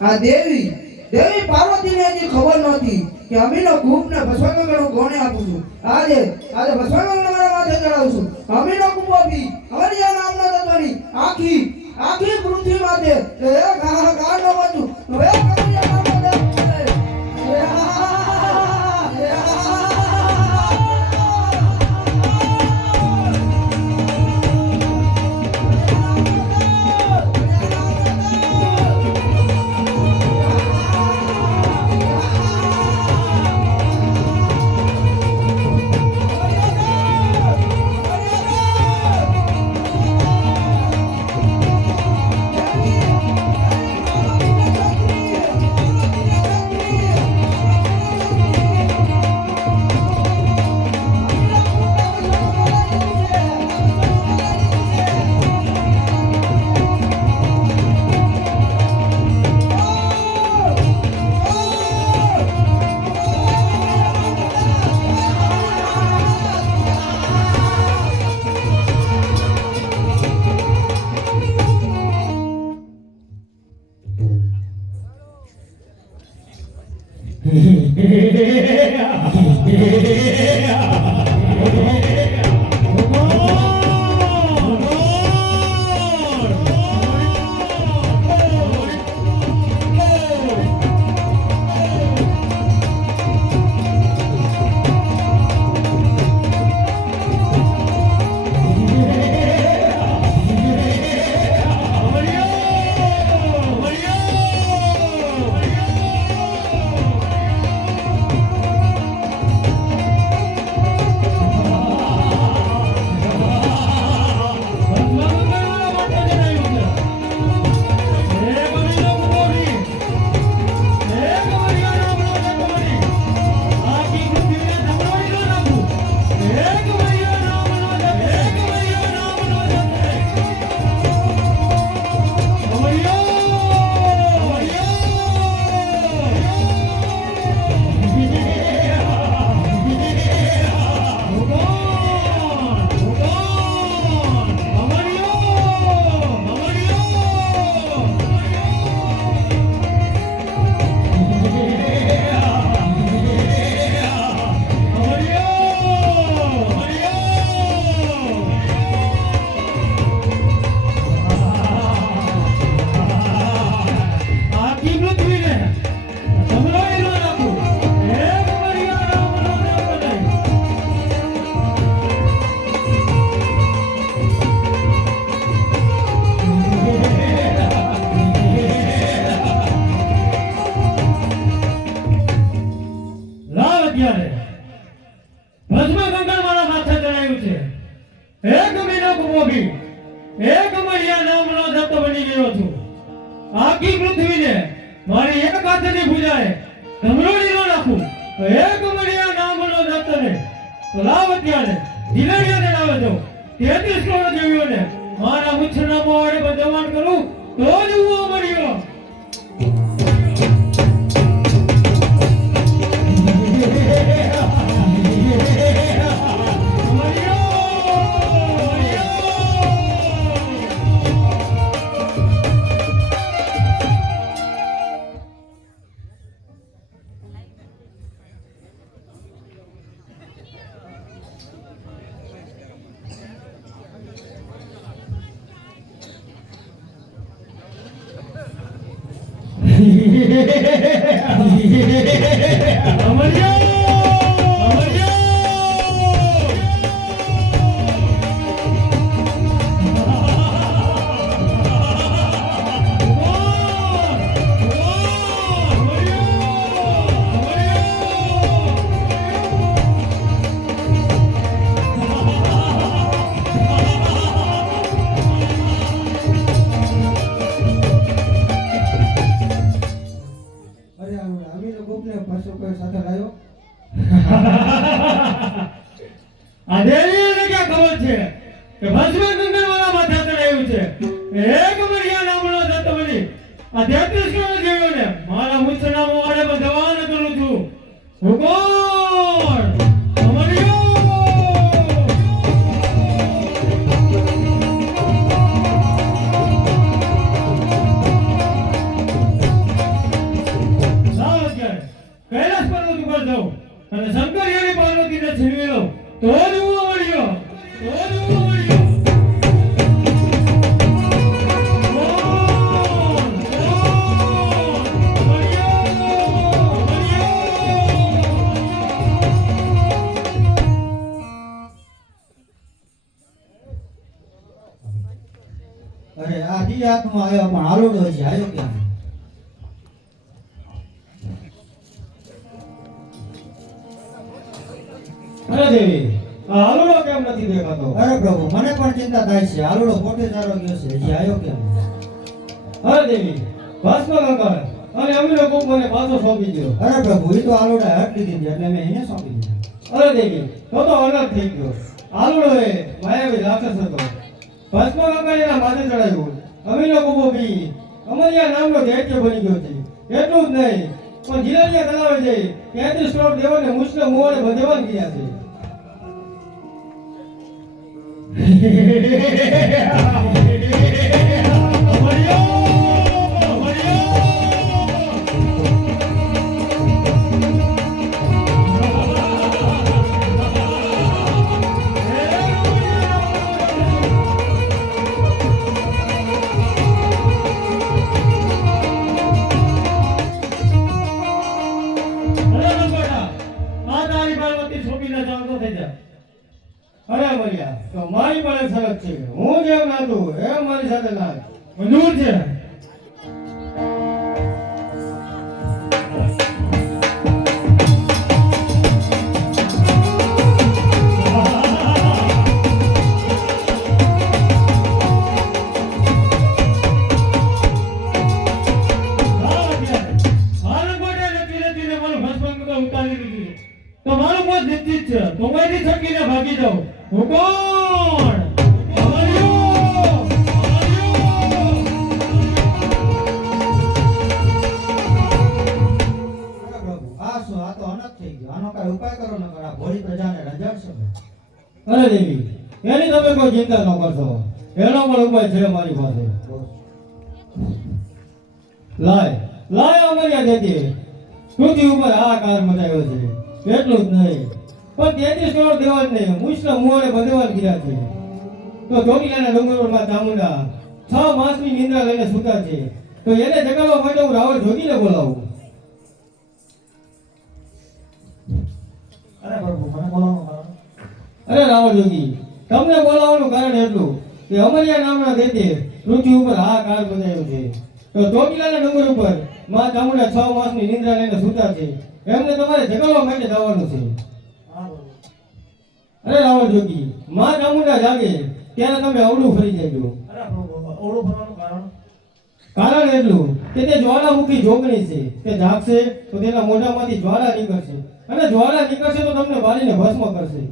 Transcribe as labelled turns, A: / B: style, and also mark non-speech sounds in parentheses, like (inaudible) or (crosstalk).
A: આ દેવી દેવી પાર્વતીને હજી ખબર નહોતી કે અમીનો કૂપ ને ભસ્વાગંગા હું કોને આપું છું. આજે આજે ભસ્વાગંગા મારા માથે ચડાવું છું. અમીનો કૂપ આપી અમારી આ તત્વની આખી આખી પૃથ્વી માથે (laughs)
B: આખી એક મીનો કુમોભી એક મળિયા નામનો દત્ત બની ગયો છું. આખી પૃથ્વીને મારી એક હાથની પૂજાએ ધમરોડી ન નાખું. તો એક મળિયા નામનો દત્તને તો લાવ અત્યારે ને ચડાવે છો. તેત્રીસ કરોડ દેવીઓને મારા મુછના મોડે બધવાન કરું, તો જ ઉવો (laughs) ¡Vamos આધેલીને ક્યાં ખબર છે? કે ભસ્મ ગંગા મારા માથા ચડાયું છે એક મરિયા નામનો દત્ત મળી આ તેત્રીસ કરોડ જીવોને મારા મુસલામો વાળે ભગવાન કરું છું. હું કોણ કૈલાસ
A: પર્વત ઉપર જાઉં
C: અને શંકર પાર્વતીને છીનવી લઉં
D: અરે આ દી આત્મા આવ્યો પણ હાલોડો હજી આવ્યો કેમ
C: અરે દેવી આ કેમ નથી દેખાતો?
D: અરે પ્રભુ મને પણ ચિંતા થાય છે. હાલોડો પોતે ચારો ગયો છે. હજી આવ્યો કેમ?
C: અરે દેવી ભસ્મ ગંગા અને અમીરો કોક મને પાછો સોંપી દો
D: અરે પ્રભુ એ તો હાલોડા હટ લીધી એટલે મેં એને સોંપી દીધી.
C: અરે દેવી તો તો અનર્થ થઈ ગયો. આલુડો એ માયાવી રાક્ષસ હતો. ભસ્મ ગંગાજીના માથે ચડાવ્યું. અમીરો કુબો બી અમરિયા નામનો દૈત્ય બની ગયો છે. એટલું જ નહીં પણ જીલાલિયા તલાવે જઈ તેત્રીસ કરોડ દેવાને મુસ્લિમ મોવાને બંધેવાન ગયા છે. અરે મર્યા તો મારી પાસે શરત છે. હું જેમ નાતું એમ મારી સાથે નાચ મંજૂર છે. એની તમે કોઈ ચિંતા ન કરશો. એનો પણ ઉપાય છે મારી પાસે. લાય લાય અમર્યા દેતી પૃથ્વી ઉપર આ કાર છે. એટલું જ નહીં. પણ તેત્રીસ કરોડ દેવા જ નહીં. મુસ્લિમ મુવાને બધેવાન ગયા છે. તો ચોટીલાના ડુંગરોમાં ચામુંડા છ માસની નિંદ્રા લઈને સૂતા છે. તો એને જગાડવા માટે હું રાવણ જોગીને બોલાવું.
D: અરે પ્રભુ મને બોલાવો
C: અરે રાવણ જોગી તમને બોલાવવાનું કારણ એટલું કે અમરિયા નામના દેતે પૃથ્વી ઉપર આ કાળ બનાવ્યો છે. તો ચોટીલાના ડુંગર ઉપરમાં ચામુંડા છ માસની નિંદ્રા લઈને સૂતા છે. એમને તમારે જગાડવા માટે જવાનું છે. અરે રાવણ જોગી માં ચામુંડા જાગે ત્યારે તમે અવળું ફરી જજો કારણ? એટલું કે તે જ્વાળામુખી જોગણી છે. તે જાગશે તો તેના મોઢામાંથી જ્વાળા નીકળશે. અને જ્વાળા નીકળશે તો તમને બાળીને ભસ્મ કરશે.